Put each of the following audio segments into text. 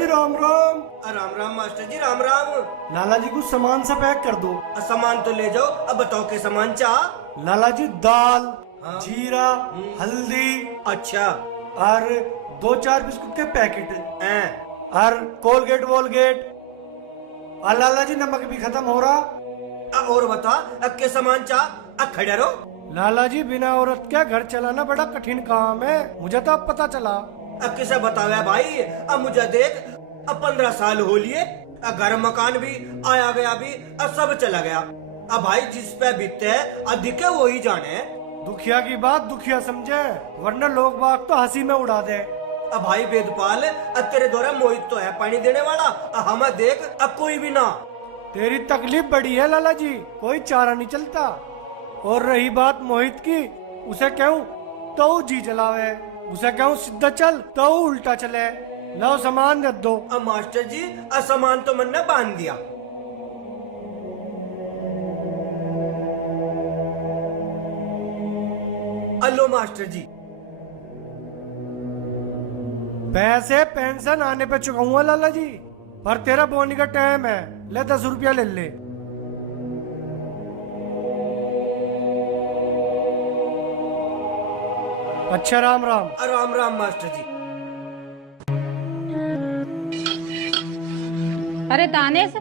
जी Ram Ram. Ram Ram master जी, राम राम। लाला जी कुछ सामान सा पैक कर दो। सामान तो ले जाओ, अब बताओ के सामान चाह। लाला जी दाल, हाँ। जीरा, हल्दी अच्छा। और 2-4 बिस्कुट के पैकेट हैं। और कोलगेट वोलगेट। और लाला जी नमक भी खत्म हो रहा। और बता के सामान चाह। खड़े रहो। लाला जी बिना औरत के घर चलाना बड़ा कठिन काम है, मुझे तो अब पता चला। किसे बतावे भाई, अब मुझे देख, अब 15 साल हो लिए, घर मकान भी आया गया भी, अब सब चला गया। अब भाई जिस पे बीतते है अधिक है वो ही जाने। दुखिया की बात दुखिया समझे, वरना लोग बाग तो हंसी में उड़ा दे। अब भाई वेदपाल, अब तेरे द्वारा मोहित तो है पानी देने वाला, हम देख अब कोई भी ना। तेरी तकलीफ बड़ी है लाला जी, कोई चारा नहीं चलता। और रही बात मोहित की, उसे कहूँ तो जी चलावे, उसे कहूँ सीधा चल तो उल्टा चले। लो सामान दे दो। अब मास्टर जी सामान तो मन ने बांध दिया। अलो मास्टर जी। पैसे पेंशन आने पे चुकाऊंगा लाला जी, पर तेरा बोनी का टाइम है, ले 10 रुपया ले ले। अच्छा राम राम। राम राम मास्टर जी। अरे दानेश,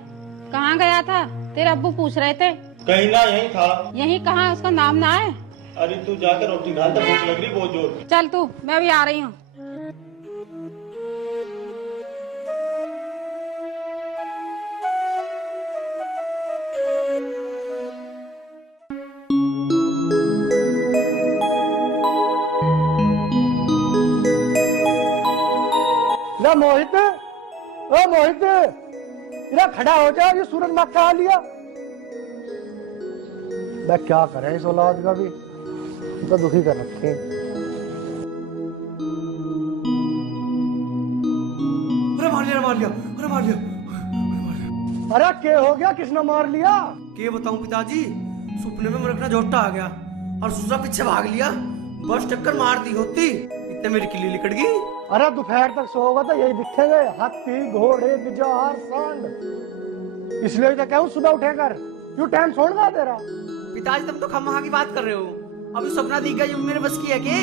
कहाँ गया था? तेरे अब्बू पूछ रहे थे। कहीं ना यहीं था। यही कहाँ, उसका नाम ना है? अरे तू जाकर रोटी खा, तो भूख लग रही बहुत जोर। चल तू, मैं भी आ रही हूँ। ना मोहित, ओ मोहित, इधर खड़ा हो जा, ये सूरज माँ कहा लिया। मैं क्या करें इस औलाद का भी, तो दुखी कर रखे। अरे मार लिया, मार लिया, अरे मार लिया। अरे क्या हो गया, किसने मार लिया? के बताऊं पिताजी, सपने में मेरे झोटा आ गया और सूजा पीछे भाग लिया, बस टक्कर मार दी होती इतने मेरी किल्ली लिकट गई। अरे दोपहर तक सोओगा तो यही दिखेंगे, हाथी घोड़े बिजार सांड। इसलिए तो कहूँ सुबह उठे कर, क्यों टाइम छोड़ रहा तेरा। पिताजी तुम तो खमहा की बात कर रहे हो, अभी सपना दिख गया जो मेरे बस की है के।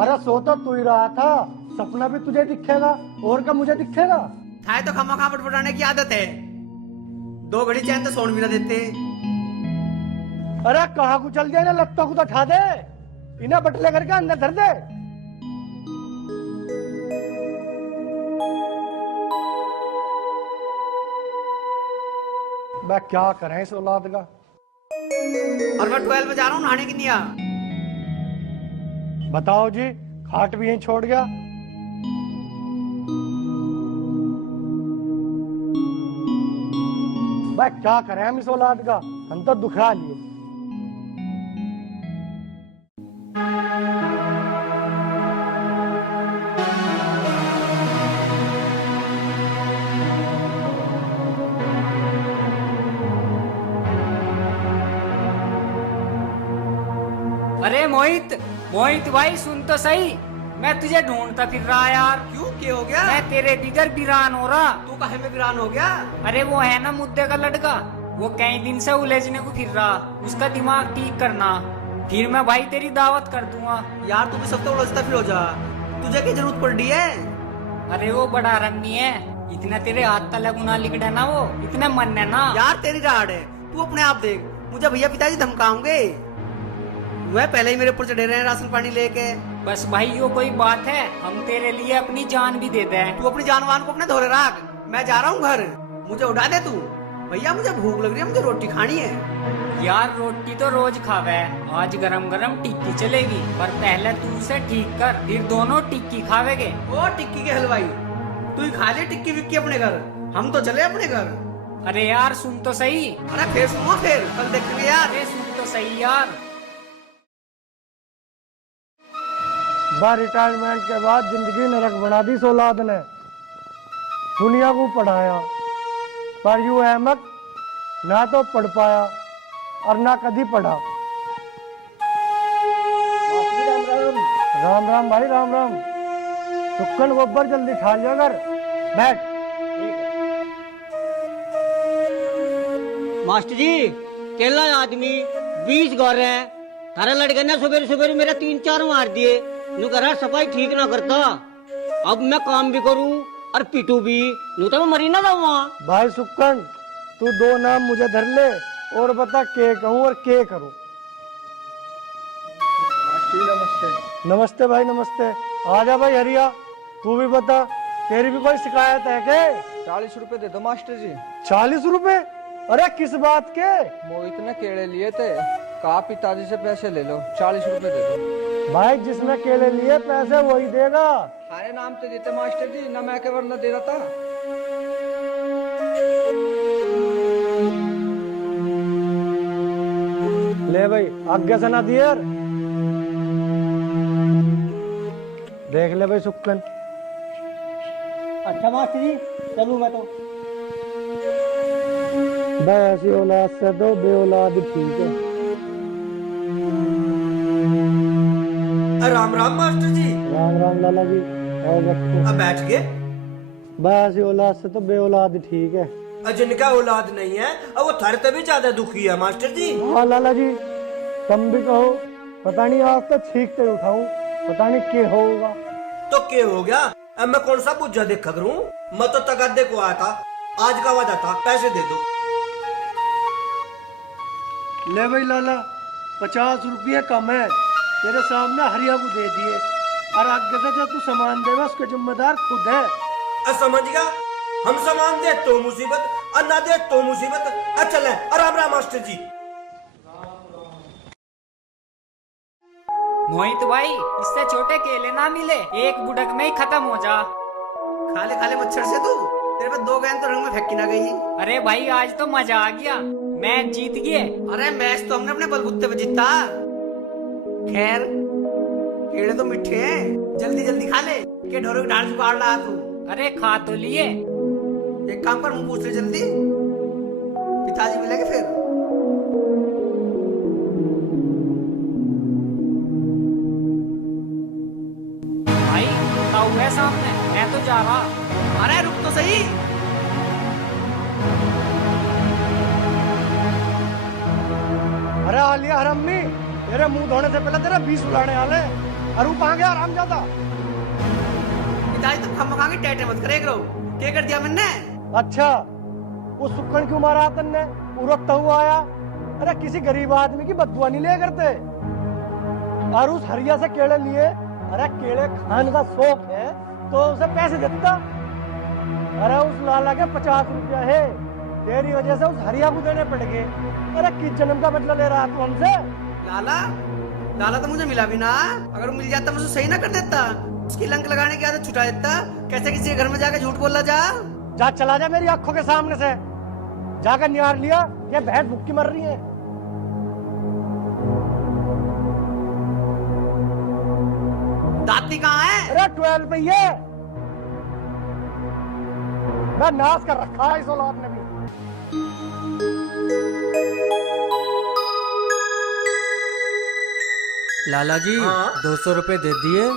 अरे सो तो तू ही रहा था, सपना भी तुझे दिखेगा और क्या मुझे दिखेगा। थाए तो खमहा पटपटाने की आदत है, 2 घड़ी चैन तो सोन भी ना देते। अरे कहाँ को चल गया, लत्तों को तो उठा दे, इन्हें बटले करके अंदर धर दे। मैं क्या करें इस औलाद का। और मैं 12 में जा रहा हूँ नहाने की निया। बताओ जी, खाट भी यहीं छोड़ गया। मैं क्या करें हम इस औलाद का, हम तो दुखा लिए। अरे मोहित, मोहित भाई सुन तो सही, मैं तुझे ढूंढता फिर रहा यार। क्यों, क्या हो गया? मैं तेरे बिगर वीरान हो रहा। तू काहे में वीरान हो गया? अरे वो है ना मुद्दे का लड़का, वो कई दिन से उलझने को फिर रहा, उसका दिमाग ठीक करना, फिर मैं भाई तेरी दावत कर दूंगा। यार तू भी सब तो उलझता फिर हो जा, तुझे क्या जरूरत पड़ रही है? अरे वो बड़ा रंगी है, इतना तेरे हाथ तले गुना लिखड़ा ना, वो इतने मन है ना। यार तेरी राड है, तू अपने आप देख, मुझे भैया पिताजी धमकाओगे, वह पहले ही मेरे ऊपर चढ़े रहे हैं राशन पानी लेके। बस भाई यो कोई बात है, हम तेरे लिए अपनी जान भी दे दें। तू अपनी जानवान को अपने धोरे रख, मैं जा रहा हूँ घर, मुझे उड़ा दे तू। भैया मुझे भूख लग रही है, मुझे रोटी खानी है। यार रोटी तो रोज खावे, आज गरम गरम टिक्की चलेगी, पर पहले तू उसे ठीक कर, फिर दोनों टिक्की खावेगे। ओ टिक्की के हलवाई, तू ही खा ले टिक्की विक्की अपने घर, हम तो चले अपने घर। अरे यार सुन तो सही। अरे फिर सुनो, फिर कल देखेंगे यार। अरे सुन तो सही यार। रिटायरमेंट के बाद जिंदगी नरक बना दी इस औलाद ने। दुनिया को पढ़ाया, पर यू अहमक ना तो पढ़ पाया और ना कभी पढ़ा। राम राम भाई, राम राम। टुक्कन गोबर जल्दी खा लिया कर, बैठ। मास्टर जी केला आदमी 20 गौर है थारा लड़के ने सुबह सुबह मेरा 3-4 मार दिए। नु कह रहा सफाई ठीक ना करता, अब मैं काम भी करूं और पीटू भी, नु तो मैं मरी ना जाऊँ। भाई सुक्कन तू 2 नाम मुझे धर ले और बता के कहूँ और के करूँ। नमस्ते। नमस्ते भाई नमस्ते। आजा भाई हरिया, तू भी बता तेरी भी कोई शिकायत है के? 40 रुपए दे दो मास्टर जी। 40 रुपए? अरे किस बात के? मोहित ने केले लिए थे, कहा पिताजी से पैसे ले लो, 40 रुपए दे दो। भाई जिसने केले लिए पैसे वही देगा। सारे नाम तो देते मास्टर जी, ना मैं के वरना दे रहा था। ले भाई आगे से ना दिए। देख ले भाई सुक्कन। अच्छा मास्टर जी चलूँ मैं तो। भाई ऐसी औलाद से तो बे औलाद ठीक है। राम राम मास्टर जी। राम राम लाला जी, आओ बैठो। अब बैठ गए। भाई ऐसी औलाद से तो बे औलाद ठीक है। जिनका औलाद नहीं है अब वो थर तभी ज्यादा दुखी है मास्टर जी। हाँ लाला जी तुम भी कहो, पता नहीं आज तो छींकते उठाऊं, पता नहीं क्या होगा। तो क्या हो गया? अब मैं कौन सा पूजा देखा करूं? मैं तो तगद्दे को आया था, आज का वादा था, पैसे दे दो। ले भाई लाला 50 रुपये कम है, तेरे सामने हरिया को दे दिए और आगे से जो तू सामान देगा उसके जिम्मेदार खुद है। समझ गया? हम सामान दे तो मुसीबत और ना दे तो मुसीबत। अच्छा ले आराम राम मास्टर जी। मोहित भाई इससे छोटे केले ना मिले, एक बुड़क में ही खत्म हो जा। खाले खाले मच्छर से तू, तेरे पे 2 गेंद तो रंग में फेंकी ना गई। अरे भाई आज तो मजा आ गया, मैच जीत गए। अरे मैच तो हमने अपने बलबूते पे जीता। खैर केले तो मीठे हैं, जल्दी जल्दी खा ले के ढोरों की ढाल जुगाड़ रहा तू। अरे खा तो लिए। एक काम कर, मुंह पूछ ले जल्दी, पिताजी मिलेंगे फिर। भाई ताऊ है सामने, मैं तो जा रहा। अरे रुक तो सही। अरे आलिया हरम्मी, तेरे मुंह धोने से पहले तेरे 20 उड़ाने वाले। अरे वो कहाँ गया आराम जाता? पिताजी तुम खम की टेटे मत करे करो, क्या कर दिया मैंने? अच्छा वो सुक्कन क्यों मारा तन्ने? उड़कता हुआ आया। अरे किसी गरीब आदमी की बदुआ नहीं लिया करते। और उस हरिया से केले लिए, अरे केले खाने का शौक है तो उसे पैसे देता। अरे उस लाला के 50 रुपया है, तेरी वजह से उस हरिया को देने पड़ गए। अरे किस जन्म का बदला ले रहा है तू हमसे? लाला लाला तो मुझे मिला भी ना, अगर मिल जाता मुझे सही ना कर देता, उसकी लंक लगाने की आदत छुटा देता। कैसे किसी के घर में जाकर झूठ बोला जा? जा चला जा मेरी आंखों के सामने से, जाकर निहार लिया ये भैंस भूखी मर रही है। दाती कहाँ है? अरे 12 पे ये मैं नाश कर रखा है इस औलाद ने भी। लाला जी हाँ? 200 रुपए दे दिए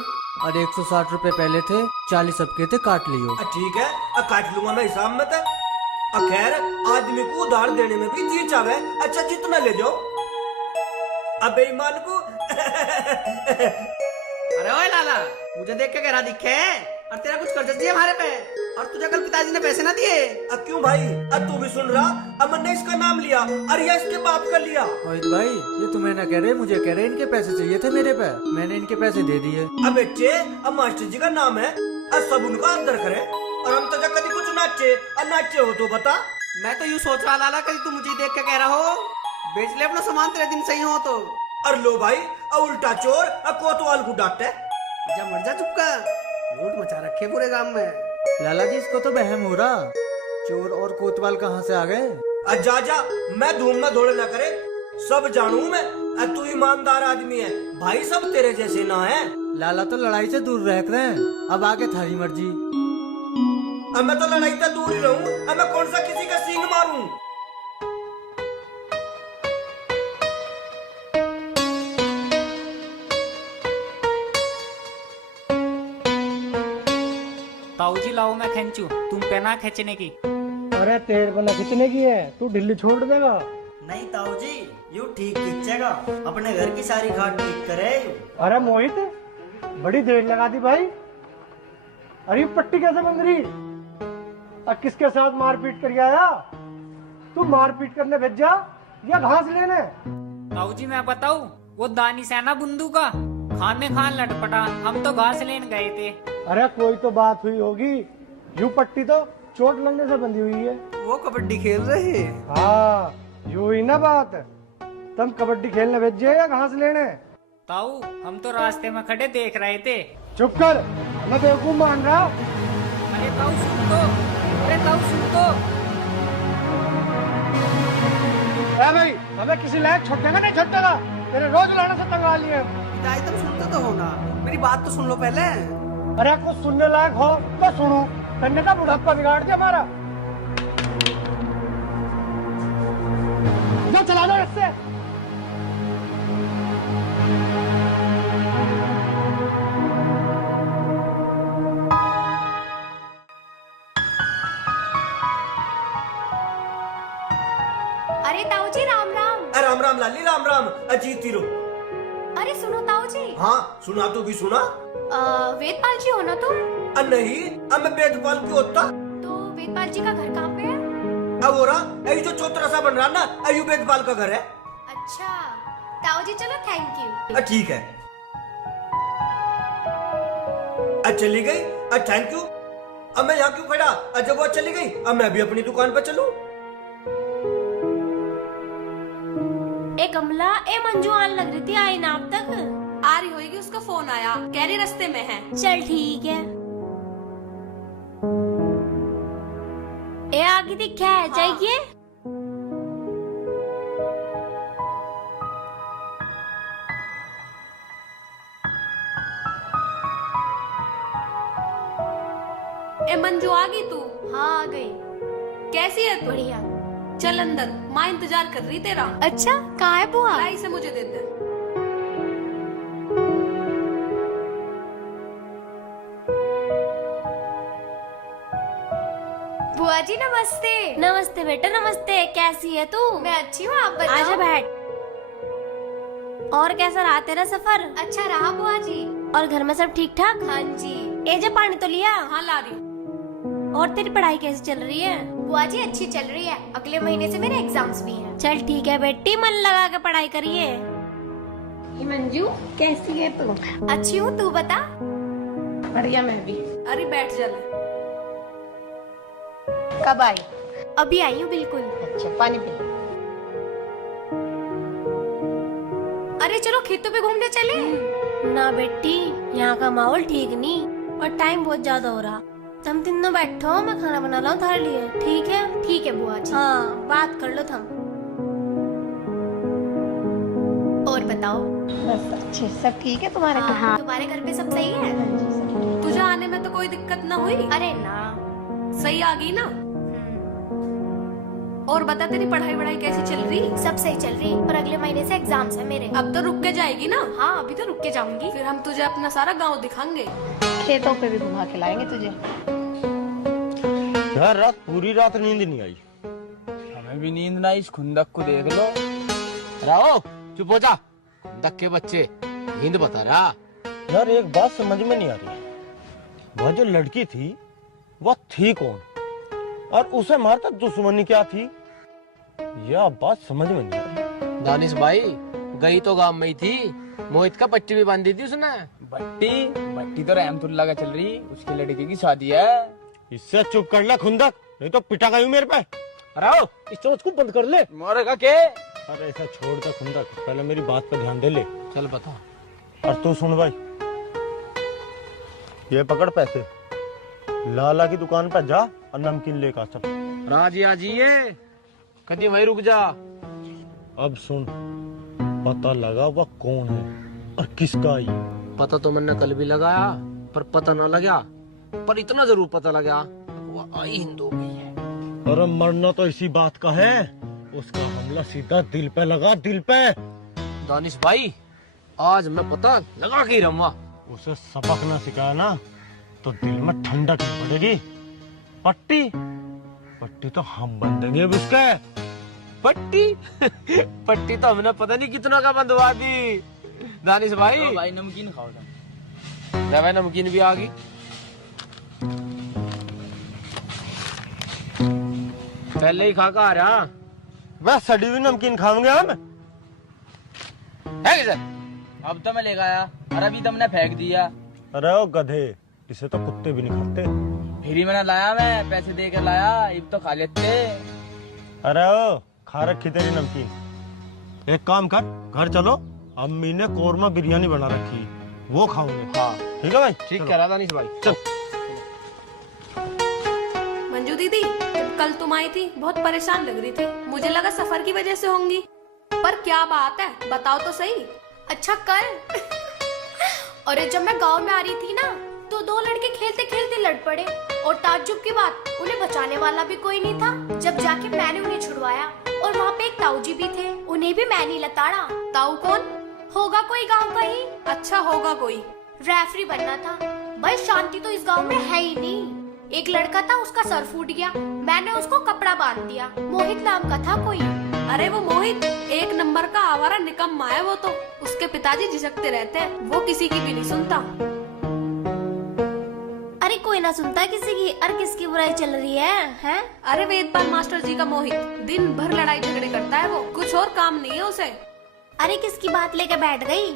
और 160 रुपए पहले थे, 40 सबके थे, काट लियो। ठीक है काट लूंगा मैं हिसाब में तो। खैर आदमी को उधार देने में भी जी चाहे। अच्छा जितना ले जाओ। अब बेईमान को अरे ओए लाला, मुझे देख के कह रहा दिखे और तेरा कुछ कर्ज दिए हमारे पे, और तुझे कल पिताजी ने पैसे ना दिए। क्यों भाई? तू भी सुन रहा? अमन ने इसका नाम लिया और यह इसके बाप का लिया। मोहित भाई ये तुम्हें ना कह रहे, मुझे कह रहे इनके पैसे चाहिए थे मेरे पे, मैंने इनके पैसे दे दिए। अब बेटे अब मास्टर जी का नाम है, अब सब उनका आदर करे और हम तो कभी कुछ नाचे और नाचे हो तो बता। मैं तो यूँ सोच रहा लाला, कहीं तू मुझे देख के कह रहा हो बेच ले अपना सामान, तेरे दिन सही हो तो। और लो भाई उल्टा चोर कोतवाल को डांटे। जा मर जा, चुप कर, लूट मचा रखे पूरे गांव में। लाला जी इसको तो बहम हो रहा, चोर और कोतवाल कहाँ से आ गए? जा जा, मैं धूम में दौड़े ना करे, सब जानू मैं। तू ईमानदार आदमी है भाई, सब तेरे जैसे ना है। लाला तो लड़ाई से दूर रह रहे हैं, अब आगे थारी मर्जी। अब मैं तो लड़ाई से दूर ही रहूं, अब मैं कौन सा किसी का सींग मारूं? ताऊ जी लाओ मैं खींचू, तुम पे ना खींचने की। अरे तेरे को न खींचने की है, तू ढिल्ली छोड़ देगा। नहीं ताऊ जी, यू ठीक खींचेगा, अपने घर की सारी घाट ठीक करे। अरे मोहित, बड़ी देर लगा दी भाई। अरे ये पट्टी कैसे बन रही? और किसके साथ मारपीट कर आया? तू मारपीट करने भेज जा या घास लेने? ताऊ जी मैं बताऊं, वो दानिश है ना बुंदू का, खान में खान लटपटा, हम तो घास लेने गए थे। अरे कोई तो बात हुई होगी, यूं पट्टी तो चोट लगने से बंधी हुई है। वो कबड्डी खेल रहे हैं। हाँ यूं हुई ना बात। तुम कबड्डी खेलने भेजे या घास लेने? ताऊ हम तो रास्ते में खड़े देख रहे थे। चुप कर, मैं बेवकूफ मान रहा। अरे ताऊ सुन तो, अरे ताऊ सुन तो। ए भाई, हमें किसी लायक छोड़ेगा नहीं छोड़ेगा, तेरे रोज लाने से तंग आ लिए। पिताजी तुम सुनते तो हो ना, मेरी बात तो सुन लो पहले। अरे कुछ सुनने लायक हो तो सुनो, तन्ने का बुढ़ापा बिगाड़ दिया हमारा। जो चला दो इससे। अरे ताऊ जी राम राम। राम राम लाली, राम राम। अजीत तीरो। अरे सुनो ताऊ जी। हाँ सुना, तू भी सुना। वेदपाल जी हो ना तुम? नहीं, अब मैं वेदपाल क्यों होता? तो वेदपाल जी का घर कहाँ पे है? अब हो रहा, यही जो चौतरा सा बन रहा ना, अयू वेदपाल का घर है। अच्छा ताऊ जी चलो, थैंक यू। ठीक है। चली गई, थैंक यू। अब मैं यहाँ क्यों खड़ा? जब वो चली गई, अब मैं भी अपनी दुकान पर चलूं। ए कमला, ए मंजू आने लग रही थी, आई ना अब तक? आ रही होगी, उसका फोन आया, कह रही रास्ते में है। चल ठीक है। ए आगे दिखा है, जाइए। ए मंजू आ गई तू? हाँ आ गई। कैसी है तू? बढ़िया। चल अंदर, माँ इंतजार कर रही तेरा। अच्छा कहाँ है बुआ? लाई से मुझे दे दे। बुआ जी नमस्ते। नमस्ते बेटा नमस्ते, कैसी है तू? मैं अच्छी हूँ, आप बताओ। आजा बैठ। और कैसा रहा तेरा सफर? अच्छा रहा बुआ जी। और घर में सब ठीक ठाक? हाँ जी। ए जब पानी तो लिया? हाँ ला रही हूँ। और तेरी पढ़ाई कैसी चल रही है? बुआ जी अच्छी चल रही है, अगले महीने से मेरे एग्जाम्स भी हैं। चल ठीक है बेटी, मन लगा के पढ़ाई करिए। मंजू कैसी है तू? अच्छी हूँ, तू बता। बढ़िया मैं भी। अरे बैठ जा। कब आई? अभी आई हूँ बिल्कुल। अच्छा पानी पी। अरे चलो खेतों पे घूमने चले। ना बेटी, यहाँ का माहौल ठीक नहीं और टाइम बहुत ज्यादा हो रहा। तुम तीनों बैठो, मैं खाना बना रहा हूँ तुम्हारे लिए, ठीक है? ठीक है बुआ जी। हाँ बात कर लो तुम। और बताओ? बस अच्छे, सब ठीक है तुम्हारे घर? हाँ। तुम्हारे घर पे सब सही है? तुझे आने में तो कोई दिक्कत ना हुई? अरे ना, सही आ गई ना। और बता तेरी पढ़ाई वढ़ाई कैसी चल रही? सब सही चल रही, पर अगले महीने से एग्जाम्स है मेरे। अब तो रुक के जाएगी ना? हाँ अभी तो रुक के जाऊंगी, फिर हम तुझे अपना सारा गांव दिखाएंगे, खेतों पे भी घुमा के लाएंगे तुझे। यार रात पूरी रात नींद नहीं आई। हमें भी नींद ना आई, इस खुंदक को देख लो। राओ चुप हो जा, खुंदक के बच्चे नींद बता रहा। यार एक बात समझ में नहीं आ रही, वह जो लड़की थी वह थी कौन, और उसे मारता दुश्मनी क्या थी, यह बात समझ में नहीं आ रही। दानिश भाई गई तो गांव में ही थी, मोहित का पट्टी भी बांधी थी उसने। बट्टी तो रहमतुल्लाह का चल रही, उसकी लड़के की शादी है। इससे चुप कर ले खुंदक, नहीं तो पिटा गई मेरे पे। अरे इस चोट को बंद कर ले। मारेगा के? अरे ऐसा छोड़ दे खुंदक, पहले मेरी बात पर ध्यान दे ले। चल बता। और तू सुन भाई, ये पकड़ पैसे, लाला की दुकान पर जा और नमकीन लेकर आ सब। राजी आजिए, कभी वही रुक जा। अब सुन, पता लगा वह कौन है और किसका आई। पता तो मैंने कल भी लगाया, पर पता ना लगा, पर इतना जरूर पता लगा वो आई हिंदू की है। अरे मरना तो इसी बात का है, उसका हमला सीधा दिल पे लगा, दिल पे। दानिश भाई आज मैं पता लगा के रहूंगा। उसे सबक ना सिखाया ना तो दिल में ठंडक नहीं पड़ेगी। पट्टी पट्टी तो हम बन देंगे अब उसके। पट्टी पट्टी तो हमने पता नहीं कितना का बंधवा दी। दानिश भाई भाई नमकीन खाओ। ले भाई नमकीन भी आ गई। पहले ही खा कर आ रहा बस सड़ी हुई नमकीन खाओगे हम। है किधर? अब तो मैं ले गया और अभी तुमने फेंक दिया। अरे ओ गधे, इसे तो कुत्ते भी नहीं खाते। फिर ही मैंने लाया, मैं पैसे दे कर लाया, अब तो खा लेते। अरे ओ खा रखी तेरी नमकीन। एक काम कर, घर चलो, अम्मी ने कोरमा बिरयानी बना रखी, वो खाओगे। हाँ ठीक है भाई? ठीक कह रहा दानिश भाई। चल। मंजू दीदी, कल तुम आई थी, बहुत परेशान लग रही थी। मुझे लगा सफर की वजह से होंगी, पर क्या बात है, बताओ तो सही। अच्छा कल और जब मैं गांव में आ रही थी ना, तो दो लड़के खेलते खेलते लड़ पड़े और ताज्जुब की बात, उन्हें बचाने वाला भी कोई नहीं था। जब जाके मैंने उन्हें छुड़वाया और वहाँ पे एक ताऊ जी भी थे, उन्हें भी मैंने लताड़ा। ताऊ कौन? होगा कोई गांव का ही। अच्छा होगा कोई। रेफरी बनना था भाई, शांति तो इस गांव में है ही नहीं। एक लड़का था, उसका सर फूट गया, मैंने उसको कपड़ा बांध दिया। मोहित नाम का था कोई। अरे वो मोहित एक नंबर का आवारा निकम्मा है। वो तो उसके पिताजी झिझकते रहते हैं, वो किसी की भी नहीं सुनता। अरे कोई ना सुनता किसी की, अरे किसकी बुराई चल रही है, हैं? अरे वेदपाल मास्टर जी का मोहित दिन भर लड़ाई झगड़े करता है, वो कुछ और काम नहीं है उसे। अरे किसकी बात लेके बैठ गई?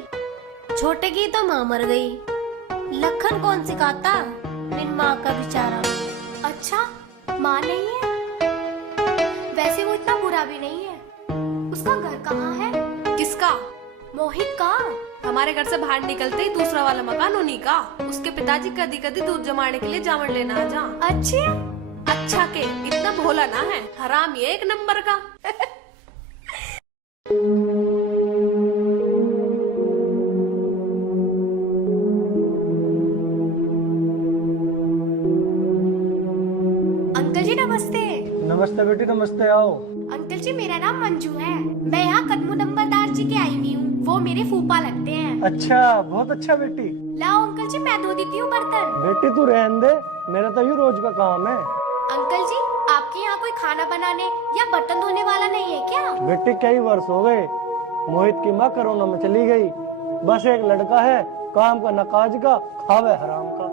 छोटे की तो माँ मर गई, लखन कौन सिखाता बिन माँ का बेचारा। अच्छा माँ नहीं है, वैसे वो इतना बुरा भी नहीं है। उसका घर कहाँ है? किसका? मोहित का। हमारे घर से बाहर निकलते ही दूसरा वाला मकान उन्हीं का। उसके पिताजी कदी कदी दूध जमाने के लिए जावड़ लेना आ जा। अच्छा के इतना भोला ना है, हराम ये एक नंबर का। अंकल जी नमस्ते। नमस्ते बेटी, नमस्ते। आओ। अंकल जी मेरा नाम मंजू है, मैं यहाँ कदमू नंबरदार जी के आई हुई हूँ, वो मेरे फूफा लगते हैं। अच्छा, बहुत अच्छा बेटी। लाओ अंकल जी, मैं धो देती हूँ बर्तन। बेटी तू रहने दे, मेरा तो यूँ रोज का काम है। अंकल जी आपके यहाँ कोई खाना बनाने या बर्तन धोने वाला नहीं है क्या? बेटी कई वर्ष हो गए, मोहित की माँ कोरोना में चली गई, बस एक लड़का है, काम का न काज का, खावे हराम का।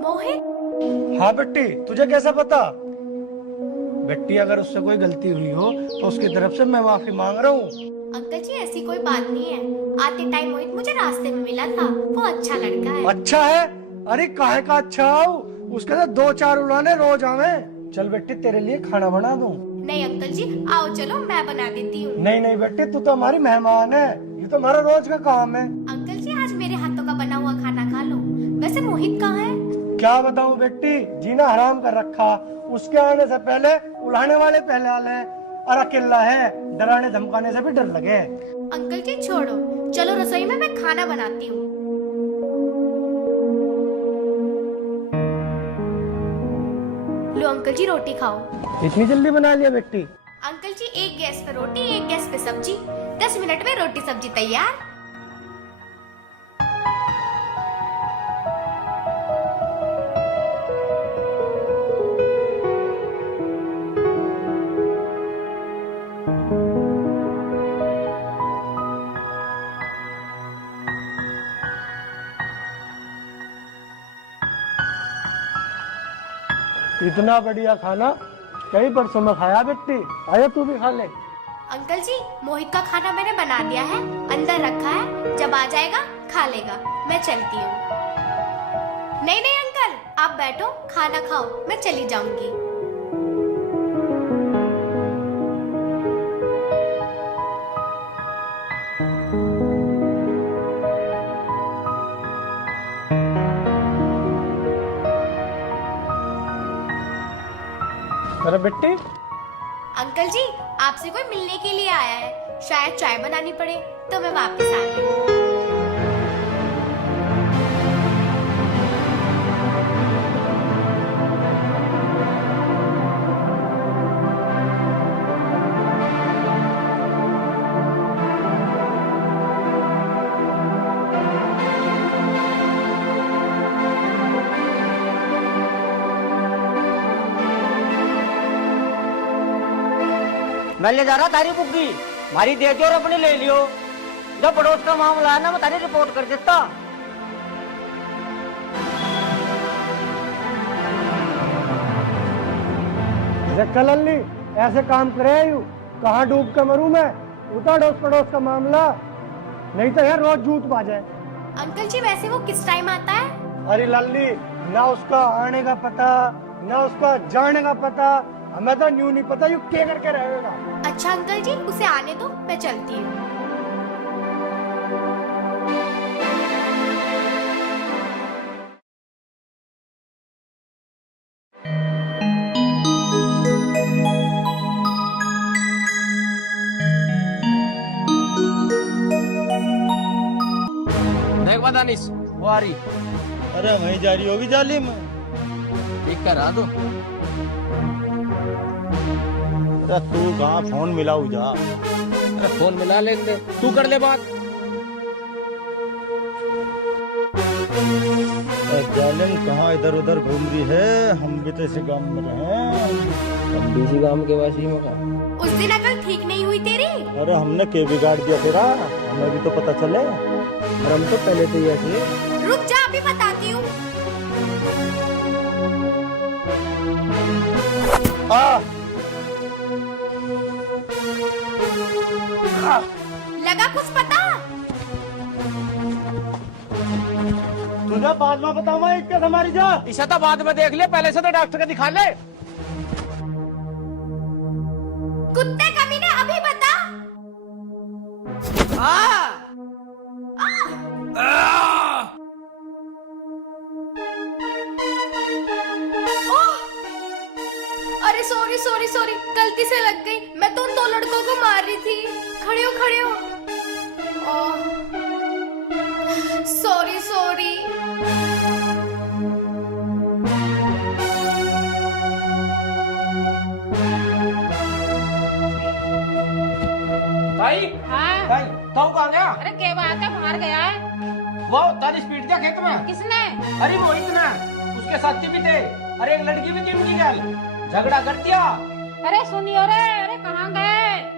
मोहित? हाँ बेटी, तुझे कैसा पता? बेटी अगर उससे कोई गलती हुई हो तो उसकी तरफ से मैं माफी मांग रहा हूँ। अंकल जी ऐसी कोई बात नहीं है, आते टाइम मोहित मुझे रास्ते में मिला था, वो अच्छा लड़का है। अच्छा है? अरे काहे का अच्छा हो, उसके साथ 2-4 उड़ाने रोज आवे। चल बेटी तेरे लिए खाना बना दूं। नहीं अंकल जी आओ चलो, मैं बना देती हूँ। नहीं बेटी, तू तो हमारी मेहमान है, ये तो हमारा रोज का काम है। अंकल जी आज मेरे हाथों का बना हुआ खाना खा लो। वैसे मोहित कहाँ है? क्या बताऊं बेटी, जीना हराम कर रखा, उसके आने से पहले उड़ाने वाले पहले आले हैं, और अकेला है, डराने धमकाने से भी डर लगे। अंकल जी छोड़ो, चलो रसोई में मैं खाना बनाती हूँ। लो अंकल जी रोटी खाओ। इतनी जल्दी बना लिया बेटी? अंकल जी एक गैस पे रोटी, एक गैस पे सब्जी, 10 मिनट में रोटी सब्जी तैयार। इतना बढ़िया खाना कई बरसों में खाया बेटी, आया तू भी खा ले। अंकल जी मोहित का खाना मैंने बना दिया है, अंदर रखा है, जब आ जाएगा खा लेगा, मैं चलती हूँ। नहीं नहीं अंकल आप बैठो खाना खाओ, मैं चली जाऊंगी। अरे बेटी। अंकल जी आपसे कोई मिलने के लिए आया है, शायद चाय बनानी पड़े, तो मैं वापस आ गई। मैं ले जा रहा तारी बुग्गी, मारी दे दियो और अपने ले लियो। जब पड़ोस का मामला है ना, मैं तारी रिपोर्ट कर देता। कलल्ली ऐसे काम करे यू, कहाँ डूब के मरूं मैं? उतर अड़ोस पड़ोस का मामला, नहीं तो यार रोज जूत बाजे। अंकल जी वैसे वो किस टाइम आता है? अरे लल्ली, ना उसका आने का पता ना उसका जाने का पता, हमें तो न्यू नहीं पता यू क्या करके रहेगा। अच्छा अंकल जी उसे आने दो, मैं चलती हूँ। देख बा दानिश, वो आ रही। अरे वहीं जा रही होगी जाली में। देख कर आ दो। अरे तू कहाँ फोन मिलाऊ जा। अरे फोन मिला लेंगे, तू कर ले बात। जालिम कहाँ इधर उधर घूम रही है, हम भी तो इसी गांव में रहे। हम भी इसी गांव के वासी में का। उस दिन अकल ठीक नहीं हुई तेरी? अरे हमने के बिगाड़ दिया तेरा, हमें भी तो पता चले। और हम तो पहले तो ऐसे। रुक जा, अभी बताती हूँ। लगा कुछ पता? तुझे बाद में बताऊंगा इक्के हमारी जा। इसे तो बाद में देख ले, पहले से तो डॉक्टर का दिखा ले। कुत्ते कमीने, अभी बता। अरे सॉरी सॉरी सॉरी, गलती से लग गई। मैं तो उन दो लड़कों को मार रही थी। खड़े हो खड़े हो। Sorry sorry. ताई, हाँ ताई, तो कहाँ गया? अरे क्या बात है, बाहर गया है। वो तारी स्पीड क्या खेत में? किसने? अरे वो इतना, उसके साथी भी थे। अरे एक लड़की भी थी उनकी गल, झगड़ा कर दिया। अरे सुनियो रे, अरे कहाँ गए?